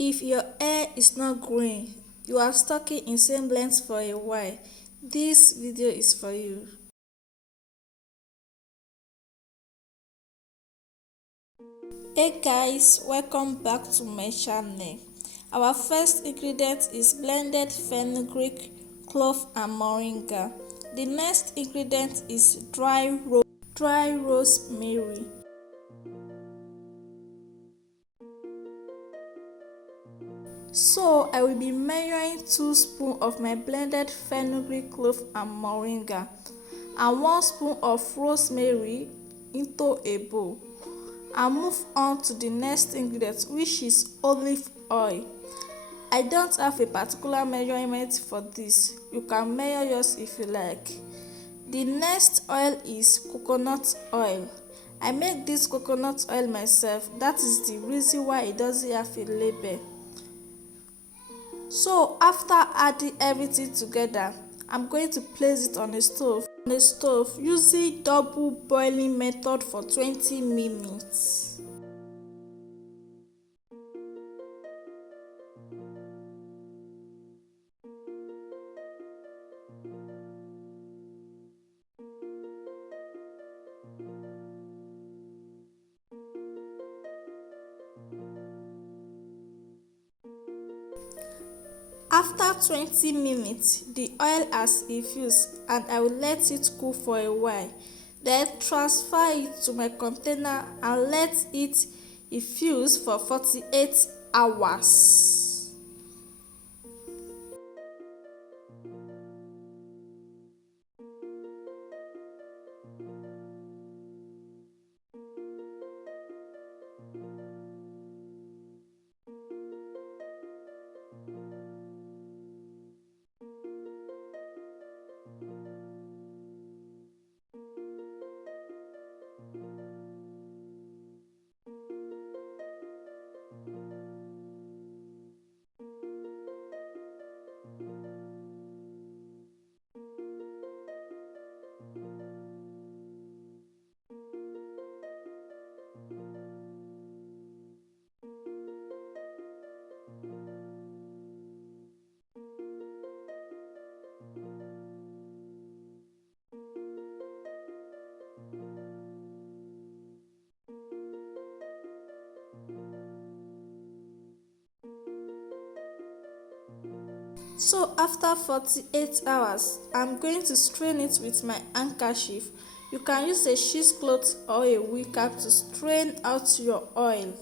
If your hair is not growing, you are stuck in same length for a while, this video is for you. Hey guys, welcome back to my channel. Our first ingredient is blended fenugreek, clove and moringa. The next ingredient is dry rosemary. So I will be measuring 2 spoons of my blended fenugreek, clove and moringa and 1 spoon of rosemary into a bowl. And move on to the next ingredient, which is olive oil. I don't have a particular measurement for this. You can measure yours if you like. The next oil is coconut oil. I make this coconut oil myself. That is the reason why it doesn't have a label. So after adding everything together, I'm going to place it on the stove using double boiling method for 20 minutes. After 20 minutes, the oil has infused and I will let it cool for a while. Then transfer it to my container and let it infuse for 48 hours. So after 48 hours, I'm going to strain it with my handkerchief. You can use a cheesecloth or a wicker to strain out your oil.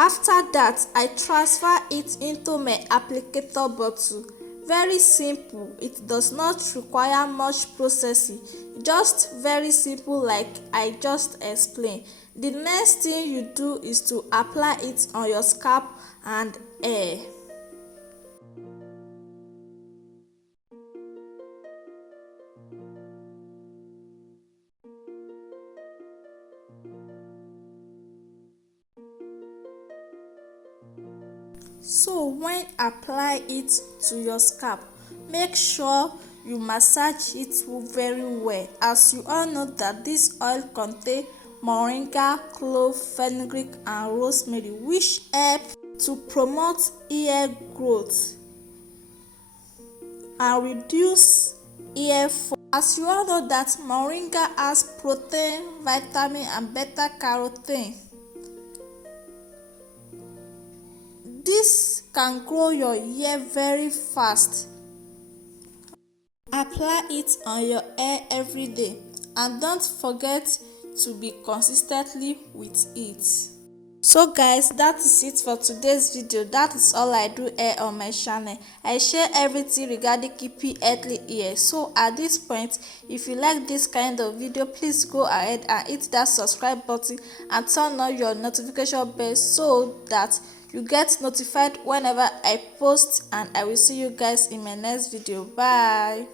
After that, I transfer it into my applicator bottle. Very simple, it does not require much processing, just very simple like I just explained. The next thing you do is to apply it on your scalp and hair. So when apply it to your scalp, make sure you massage it very well, as you all know that this oil contains moringa, clove, fenugreek and rosemary, which help to promote hair growth and reduce hair fall. As you all know that moringa has protein, vitamin and beta carotene. This can grow your hair very fast. Apply it on your hair every day and don't forget to be consistently with it. So guys, that is it for today's video. That is all I do here on my channel. I share everything regarding keeping healthy hair. So at this point, if you like this kind of video, please go ahead and hit that subscribe button and turn on your notification bell so that you get notified whenever I post, and I will see you guys in my next video. Bye.